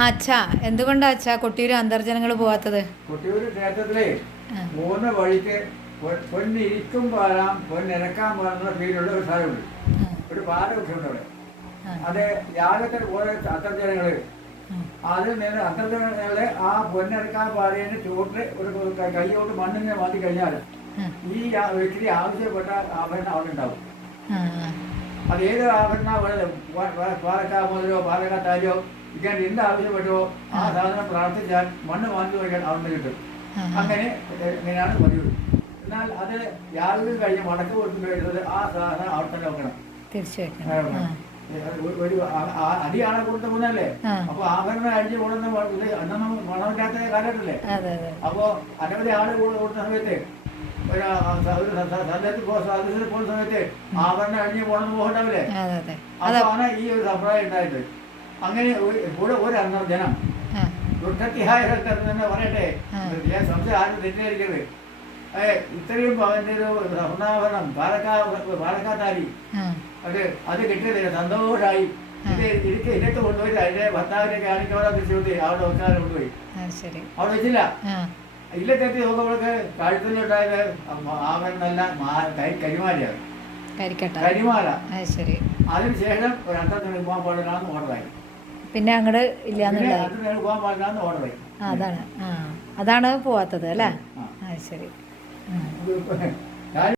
അച്ഛാ എന്തുകൊണ്ടാ അച്ഛാ കൊട്ടിയൂർ അന്തർജനങ്ങൾ പോവാത്തത്? കൊട്ടിയൂർ ക്ഷേത്രത്തിലെ. മൂന്ന് വഴിക്ക് പൊന്നിരിക്കും പാലാം പൊന്നിറക്കാൻ പാടുന്ന പേരുള്ള ഒരു സ്ഥലമുണ്ട്. ഒരു പാലമൊക്കെ അവിടെ. അത് യാഗത്തിന് പോലെ അന്തർജനങ്ങൾ. അതിൽ നിന്ന് അന്തർജനങ്ങളെ ആ പൊന്നിറക്കാൻ പാലയുടെ ചുവട്ടിൽ ഒരു കൈയോട്ട് മണ്ണിനെ മാറ്റി കഴിഞ്ഞാൽ ഈ വ്യക്തി ആവശ്യപ്പെട്ട ആഭരണം അവിടെ ഉണ്ടാവും. അത് ഏത് ആഭരണ പാലക്കാ മുതലോ പാലക്കാ ഇങ്ങനെ എന്ത് ആവശ്യപ്പെട്ടോ ആ സാധനം പ്രാർത്ഥിച്ചാൽ മണ്ണ് വാങ്ങി വയ്ക്കാൻ അവിടെ കിട്ടും. അങ്ങനെ ഇങ്ങനെയാണ് പതിവ്. എന്നാൽ അത് യാതൊരു കഴിഞ്ഞ് മടക്ക് കൊടുത്തു വരുന്നത് ആ സാധനം അവിടെ തന്നെ വെക്കണം. ഏഹ്, ഒരു- അടിയാണ് കൊടുത്ത മുന്നല്ലേ. അപ്പൊ ആഭരണം അഴിഞ്ഞു പോകുന്ന അന്നൊന്നും മണമില്ലാത്ത കാലഘട്ടല്ലേ? അപ്പോ അനവധി ആൾ കൂടെ കൊടുത്ത സമയത്ത് ഒരു പോകുന്ന സമയത്ത് ആഭരണം അഴിഞ്ഞ് പോകണമെന്ന് പോകണ്ടാവില്ലേ? അതെ അതെ. അതെ അതാണ് ഈ ഒരു സമ്പ്രദായം ഉണ്ടായത്. അങ്ങനെ കൂടെ ഒരു അംഗം ജനം തന്നെ പറയട്ടെ. ഞാൻ സംശയം ആരും തെറ്റിദ്ധരിക്കരുത്. ഇത്രയും അവന്റെ ഒരു സ്വർണാഭരണം പാലക്കാ പാലക്കാത്താരി അത് അത് കിട്ടിയതില്ല സന്തോഷമായി ഇത് ഇരിക്ക ഇതിട്ട് കൊണ്ടുപോയി അതിന്റെ ഭർത്താവിനെ കാണിക്കോടെ തൃശ്ശൂർത്തി അവിടെ വെക്കാതെ കൊണ്ടുപോയി. അവിടെ വെച്ചില്ല. ഇല്ല ഇല്ലത്തെത്തി നോക്കുമ്പോഴൊക്കെ കഴുത്തിലുണ്ടായത് ആഭരണമല്ല കരിമാലയാണ്. കരിമാല. അതിനുശേഷം ഒരു അന്തത്തിന് പോകാൻ പാടില്ലാന്ന് ഓർഡറായി പിന്നെ അങ്ങോട്ട് ഇല്ലാന്നുള്ള അതാണ്. ആ അതാണ് പോവാത്തത് അല്ലേ? ആ. ശരി.